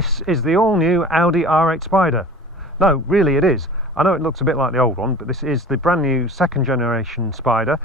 This is the all-new Audi R8 Spyder. No, really it is. I know it looks a bit like the old one, but this is the brand new second generation Spyder,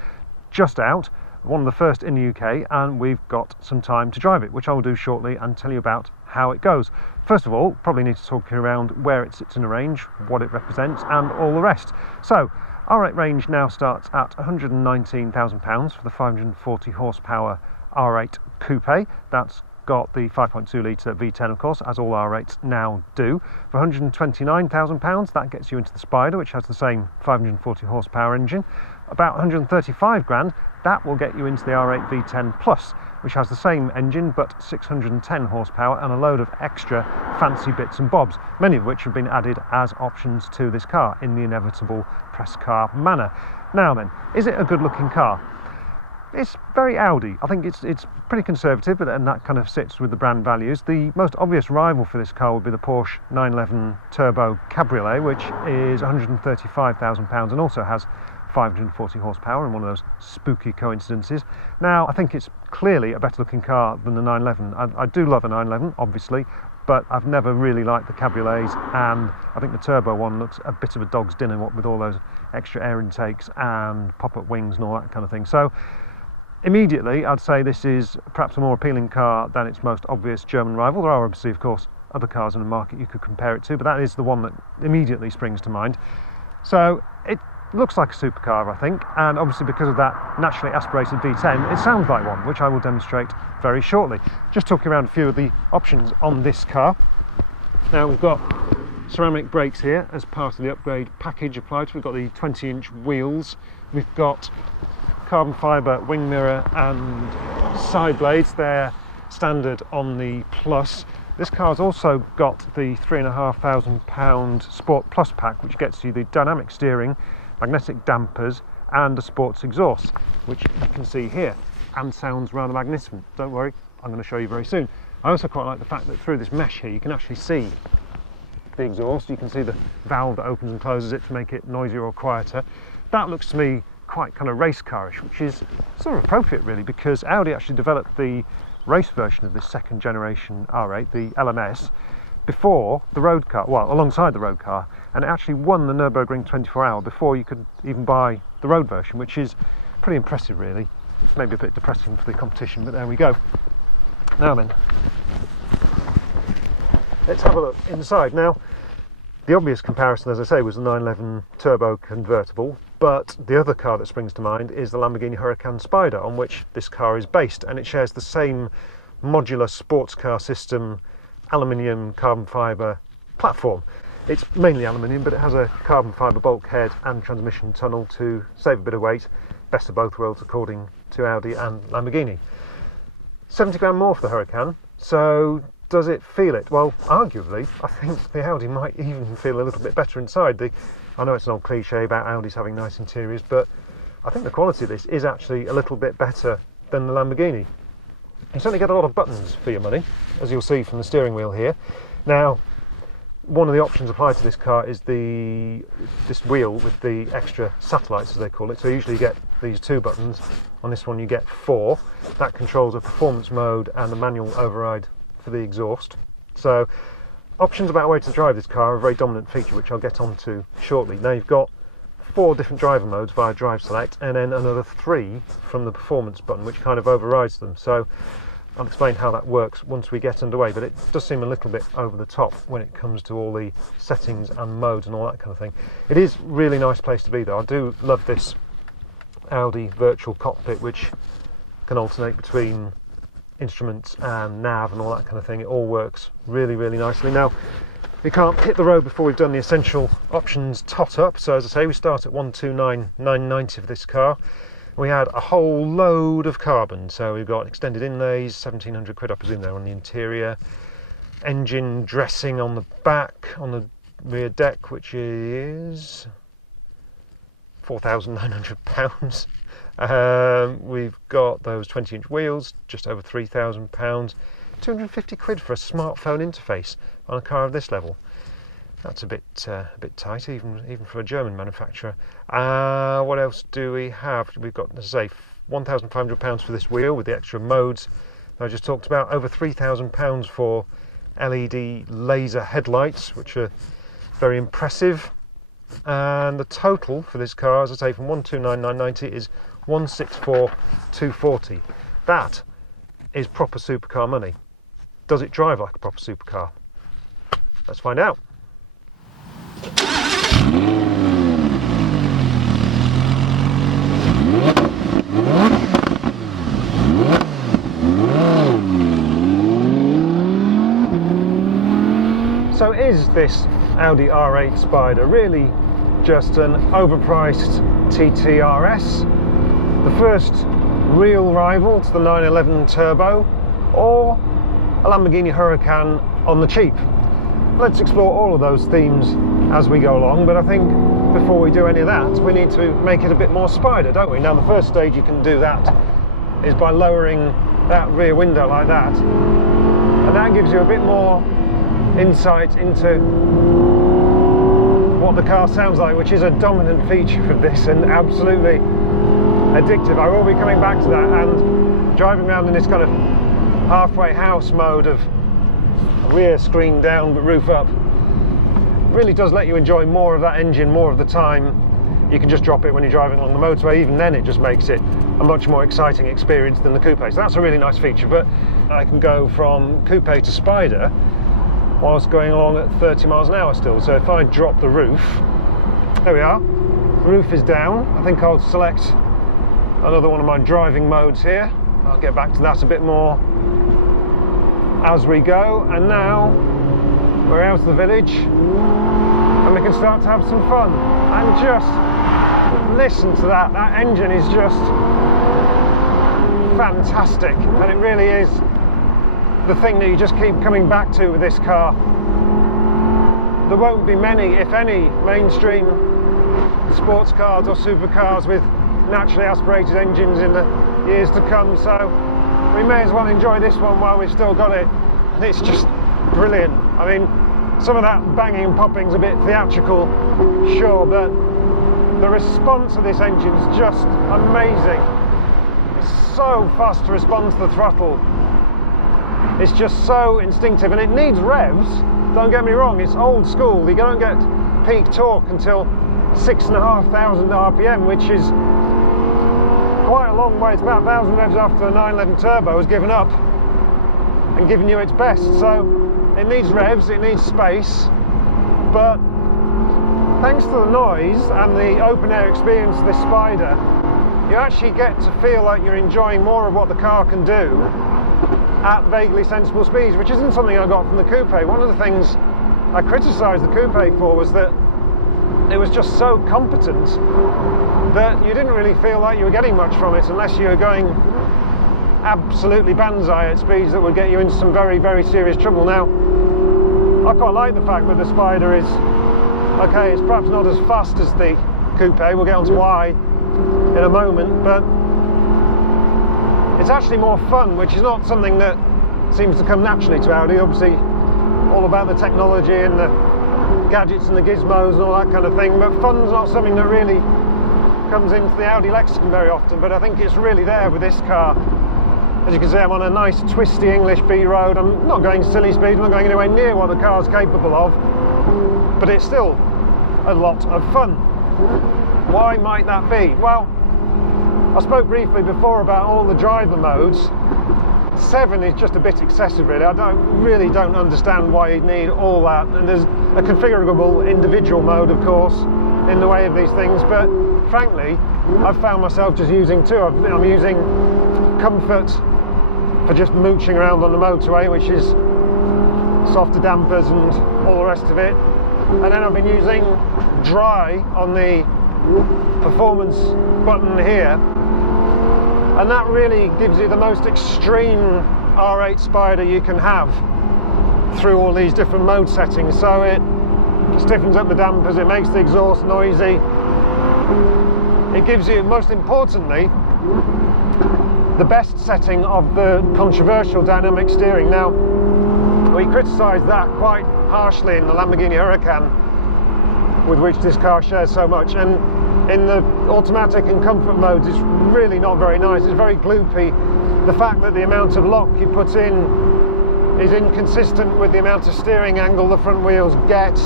just out, one of the first in the UK, and we've got some time to drive it, which I will do shortly and tell you about how it goes. First of all, probably need to talk around where it sits in the range, what it represents, and all the rest. So, R8 range now starts at £119,000 for the 540 horsepower R8 Coupe. That's got the 5.2 litre V10, of course, as all R8s now do. For £129,000, that gets you into the Spyder, which has the same 540 horsepower engine. About 135 grand, that will get you into the R8 V10 Plus, which has the same engine but 610 horsepower and a load of extra fancy bits and bobs, many of which have been added as options to this car in the inevitable press car manner. Now then, is it a good looking car? It's very Audi. I think it's pretty conservative, and that kind of sits with the brand values. The most obvious rival for this car would be the Porsche 911 Turbo Cabriolet, which is £135,000 and also has 540 horsepower, and one of those spooky coincidences. Now, I think it's clearly a better looking car than the 911. I do love a 911, obviously, but I've never really liked the cabriolets, and I think the turbo one looks a bit of a dog's dinner, what with all those extra air intakes and pop-up wings and all that kind of thing. So immediately I'd say this is perhaps a more appealing car than its most obvious German rival. There are obviously, of course, other cars in the market you could compare it to, but that is the one that immediately springs to mind. So it looks like a supercar, I think, and obviously because of that naturally aspirated V10, it sounds like one, which I will demonstrate very shortly. Just talking around a few of the options on this car. Now, we've got ceramic brakes here as part of the upgrade package applied. We've got the 20-inch wheels, we've got carbon fibre wing mirror and side blades. They're standard on the Plus. This car's also got the £3,500 Sport Plus pack, which gets you the dynamic steering, magnetic dampers and a sports exhaust, which you can see here and sounds rather magnificent. Don't worry, I'm going to show you very soon. I also quite like the fact that through this mesh here you can actually see the exhaust. You can see the valve that opens and closes it to make it noisier or quieter. That looks to me quite kind of race carish, which is sort of appropriate really, because Audi actually developed the race version of this second generation R8, the LMS, before the road car, well, alongside the road car, and it actually won the Nürburgring 24-hour before you could even buy the road version, which is pretty impressive really. Maybe a bit depressing for the competition, but there we go. Now then, let's have a look inside. Now, the obvious comparison, as I say, was the 911 Turbo convertible, but the other car that springs to mind is the Lamborghini Huracan Spyder, on which this car is based, and it shares the same modular sports car system, aluminium carbon fibre platform. It's mainly aluminium, but it has a carbon fibre bulkhead and transmission tunnel to save a bit of weight. Best of both worlds according to Audi and Lamborghini. 70 grand more for the Huracan, so does it feel it? Well, arguably, I think the Audi might even feel a little bit better inside. I know it's an old cliche about Audis having nice interiors, but I think the quality of this is actually a little bit better than the Lamborghini. You certainly get a lot of buttons for your money, as you'll see from the steering wheel here. Now, one of the options applied to this car is this wheel with the extra satellites, as they call it. So usually you get these 2 buttons. On this one you get 4. That controls a performance mode and a manual override for the exhaust. So options about where to drive this car are a very dominant feature, which I'll get onto shortly. Now you've got 4 different driver modes via Drive Select, and then another 3 from the performance button, which kind of overrides them. So I'll explain how that works once we get underway, but it does seem a little bit over the top when it comes to all the settings and modes and all that kind of thing. It is a really nice place to be though. I do love this Audi virtual cockpit, which can alternate between instruments and nav and all that kind of thing. It all works really, really nicely. Now, we can't hit the road before we've done the essential options tot up. So as I say, we start at 129,990 for this car. We had a whole load of carbon, so we've got extended inlays, 1,700 quid I presume there on the interior, engine dressing on the back, on the rear deck, which is £4,900. We've got those 20-inch wheels, just over £3,000, 250 quid for a smartphone interface on a car of this level. That's a bit tight, even for a German manufacturer. What else do we have? We've got, as I say, £1,500 for this wheel with the extra modes I just talked about. Over £3,000 for LED laser headlights, which are very impressive. And the total for this car, as I say, from 129,990 is 164,240. That is proper supercar money. Does it drive like a proper supercar? Let's find out. So is this Audi R8 Spyder really just an overpriced TTRS, the first real rival to the 911 Turbo, or a Lamborghini Huracan on the cheap? Let's explore all of those themes as we go along, but I think before we do any of that, we need to make it a bit more Spyder, don't we? Now, the first stage you can do that is by lowering that rear window like that, and that gives you a bit more insight into what the car sounds like, which is a dominant feature of this and absolutely addictive. I will be coming back to that, and driving around in this kind of halfway house mode of rear screen down but roof up really does let you enjoy more of that engine more of the time. You can just drop it when you're driving along the motorway. Even then, it just makes it a much more exciting experience than the coupe. So that's a really nice feature. But I can go from coupe to Spyder whilst going along at 30 miles an hour still. So if I drop the roof, there we are, roof is down. I think I'll select another one of my driving modes here. I'll get back to that a bit more as we go. And now we're out of the village and we can start to have some fun. And just listen to that. That engine is just fantastic, and it really is the thing that you just keep coming back to with this car. There won't be many, if any, mainstream sports cars or supercars with naturally aspirated engines in the years to come, so we may as well enjoy this one while we've still got it. And it's just brilliant. I mean, some of that banging and popping is a bit theatrical, sure, but the response of this engine is just amazing. It's so fast to respond to the throttle. It's just so instinctive, and it needs revs, don't get me wrong. It's old school. You don't get peak torque until 6,500 RPM, which is quite a long way. It's about 1,000 revs after the 911 Turbo has given up and given you its best. So it needs revs, it needs space, but thanks to the noise and the open air experience of this Spyder, you actually get to feel like you're enjoying more of what the car can do at vaguely sensible speeds, which isn't something I got from the coupe. One of the things I criticised the coupe for was that it was just so competent that you didn't really feel like you were getting much from it unless you were going absolutely banzai at speeds that would get you into some very, very serious trouble. Now, I quite like the fact that the Spyder is, okay, it's perhaps not as fast as the coupe, we'll get onto why in a moment, but it's actually more fun, which is not something that seems to come naturally to Audi. Obviously, all about the technology and the gadgets and the gizmos and all that kind of thing, but fun's not something that really comes into the Audi lexicon very often, but I think it's really there with this car. As you can see, I'm on a nice twisty English B road. I'm not going silly speed, I'm not going anywhere near what the car's capable of, but it's still a lot of fun. Why might that be? Well, I spoke briefly before about all the driver modes. 7 is just a bit excessive, really. I really don't understand why you'd need all that. And there's a configurable individual mode, of course, in the way of these things. But frankly, I've found myself just using 2. I'm using comfort for just mooching around on the motorway, which is softer dampers and all the rest of it. And then I've been using dry on the performance button here. And that really gives you the most extreme R8 Spyder you can have through all these different mode settings. So it stiffens up the dampers, it makes the exhaust noisy. It gives you, most importantly, the best setting of the controversial dynamic steering. Now, we criticised that quite harshly in the Lamborghini Huracan, with which this car shares so much, and in the automatic and comfort modes it's really not very nice. It's very gloopy. The fact that the amount of lock you put in is inconsistent with the amount of steering angle the front wheels get.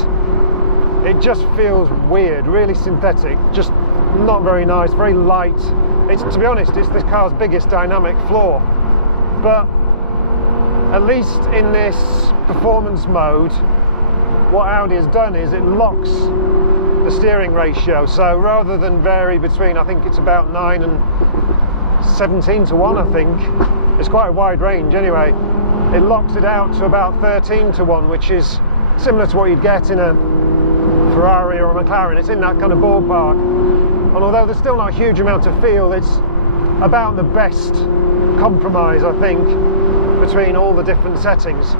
It just feels weird, really synthetic, just not very nice, very light. It's, to be honest, it's this car's biggest dynamic flaw. But at least in this performance mode, what Audi has done is it locks the steering ratio. So rather than vary between, I think it's about 9 and 17 to 1, I think. It's quite a wide range anyway. It locks it out to about 13 to 1, which is similar to what you'd get in a Ferrari or a McLaren. It's in that kind of ballpark. And although there's still not a huge amount of feel, it's about the best compromise, I think, between all the different settings.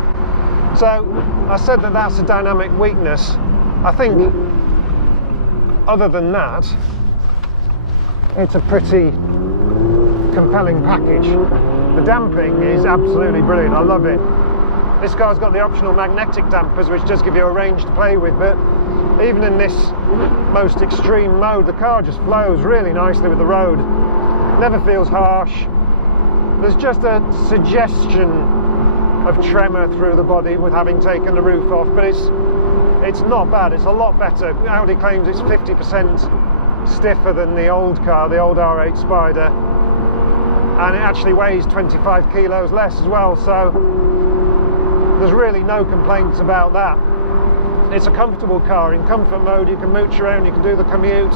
So I said that that's a dynamic weakness. I think other than that, it's a pretty compelling package. The damping is absolutely brilliant, I love it. This car's got the optional magnetic dampers, which does give you a range to play with, but even in this most extreme mode, the car just flows really nicely with the road. Never feels harsh. There's just a suggestion of tremor through the body with having taken the roof off, but it's not bad. It's a lot better. Audi claims it's 50% stiffer than the old car, the old R8 Spyder, and it actually weighs 25 kilos less as well, so there's really no complaints about that. It's a comfortable car. In comfort mode, you can mooch around, you can do the commute,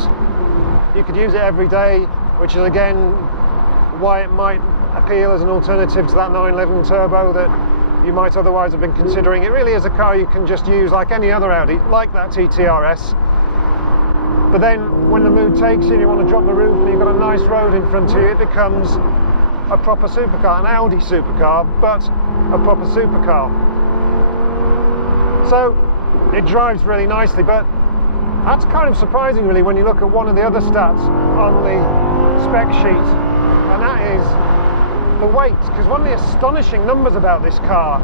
you could use it every day, which is again why it might appeal as an alternative to that 911 turbo that you might otherwise have been considering. It really is a car you can just use like any other Audi, like that TTRS. But then when the mood takes you and you want to drop the roof and you've got a nice road in front of you, it becomes a proper supercar, an Audi supercar, but a proper supercar. So it drives really nicely, but that's kind of surprising really when you look at one of the other stats on the spec sheet, and that is the weight, because one of the astonishing numbers about this car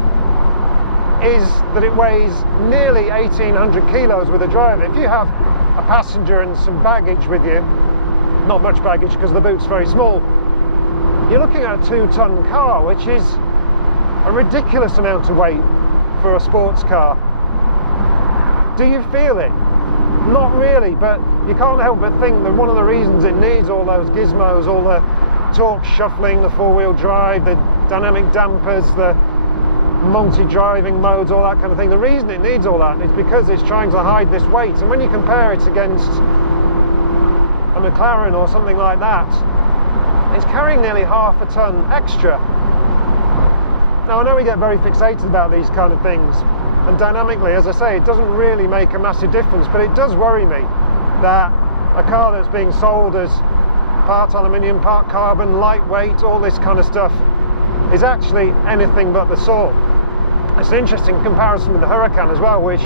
is that it weighs nearly 1,800 kilos with a driver. If you have a passenger and some baggage with you, not much baggage because the boot's very small, you're looking at a 2-ton car, which is a ridiculous amount of weight for a sports car. Do you feel it? Not really, but you can't help but think that one of the reasons it needs all those gizmos, all the torque shuffling, the four-wheel drive, the dynamic dampers, the multi-driving modes, all that kind of thing, the reason it needs all that is because it's trying to hide this weight. And when you compare it against a McLaren or something like that, it's carrying nearly half a ton extra. Now I know we get very fixated about these kind of things, and dynamically, as I say, it doesn't really make a massive difference, but it does worry me that a car that's being sold as part aluminium, part carbon, lightweight, all this kind of stuff, is actually anything but the sort. It's an interesting comparison with the Huracan as well, which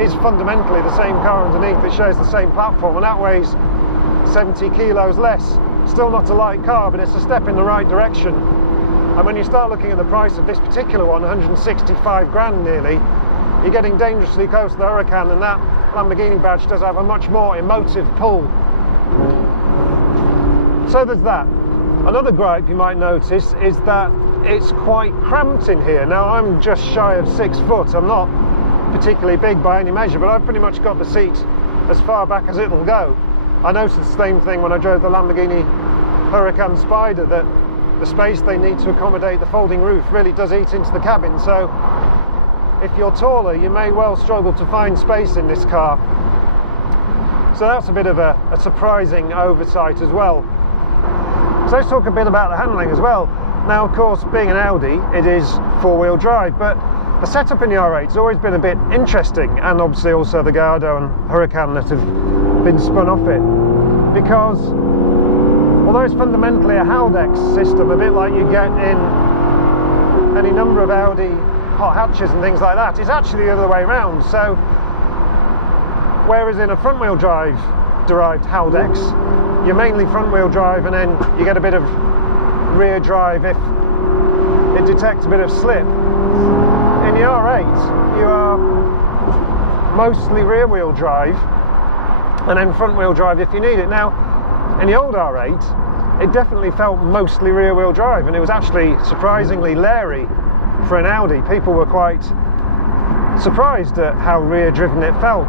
is fundamentally the same car underneath. It shares the same platform, and that weighs 70 kilos less. Still not a light car, but it's a step in the right direction. And when you start looking at the price of this particular one, 165 grand nearly, you're getting dangerously close to the Huracan, and that Lamborghini badge does have a much more emotive pull. So there's that. Another gripe you might notice is that it's quite cramped in here. Now I'm just shy of 6 foot. I'm not particularly big by any measure, but I've pretty much got the seat as far back as it'll go. I noticed the same thing when I drove the Lamborghini Huracan Spyder, that the space they need to accommodate the folding roof really does eat into the cabin. So if you're taller, you may well struggle to find space in this car. So that's a bit of a surprising oversight as well. So let's talk a bit about the handling as well. Now, of course, being an Audi, it is four-wheel drive, but the setup in the R8 has always been a bit interesting, and obviously also the Gallardo and Huracan that have been spun off it, because although it's fundamentally a Haldex system, a bit like you get in any number of Audi hot hatches and things like that, it's actually the other way around. So whereas in a front-wheel drive derived Haldex, you're mainly front-wheel drive, and then you get a bit of rear drive if it detects a bit of slip. In the R8, you are mostly rear-wheel drive, and then front-wheel drive if you need it. Now, in the old R8, it definitely felt mostly rear-wheel drive, and it was actually surprisingly leery for an Audi. People were quite surprised at how rear driven it felt.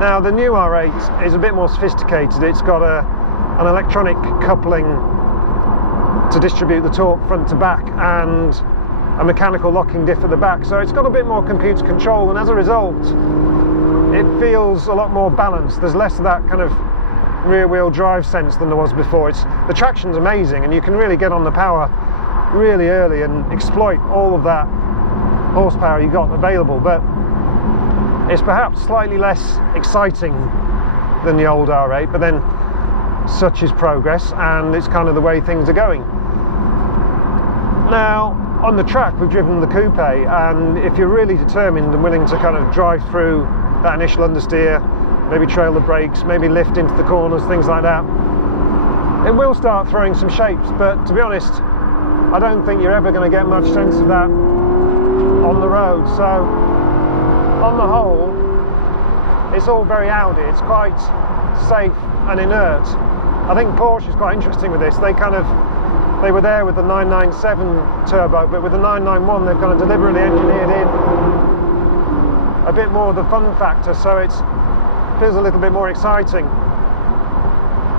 Now the new R8 is a bit more sophisticated. It's got an electronic coupling to distribute the torque front to back and a mechanical locking diff at the back, so it's got a bit more computer control, and as a result it feels a lot more balanced. There's less of that kind of rear wheel drive sense than there was before. The traction's amazing, and you can really get on the power really early and exploit all of that horsepower you got available, but it's perhaps slightly less exciting than the old R8, but then such is progress, and it's kind of the way things are going. Now on the track we've driven the coupe, and if you're really determined and willing to kind of drive through that initial understeer, maybe trail the brakes, maybe lift into the corners, things like that, it will start throwing some shapes, but to be honest I don't think you're ever going to get much sense of that on the road. So on the whole it's all very Audi. It's quite safe and inert. I think Porsche is quite interesting with this. They were there with the 997 turbo, but with the 991 they've kind of deliberately engineered in a bit more of the fun factor, so it feels a little bit more exciting.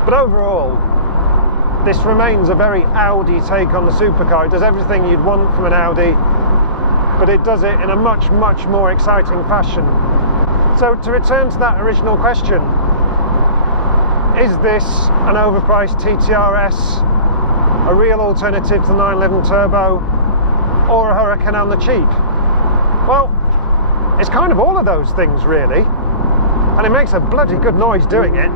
But overall this remains a very Audi take on the supercar. It does everything you'd want from an Audi, but it does it in a much more exciting fashion. So to return to that original question, is this an overpriced TTRS, a real alternative to the 911 turbo, or a Hurricane on the cheap? Well, it's kind of all of those things really, and it makes a bloody good noise doing it.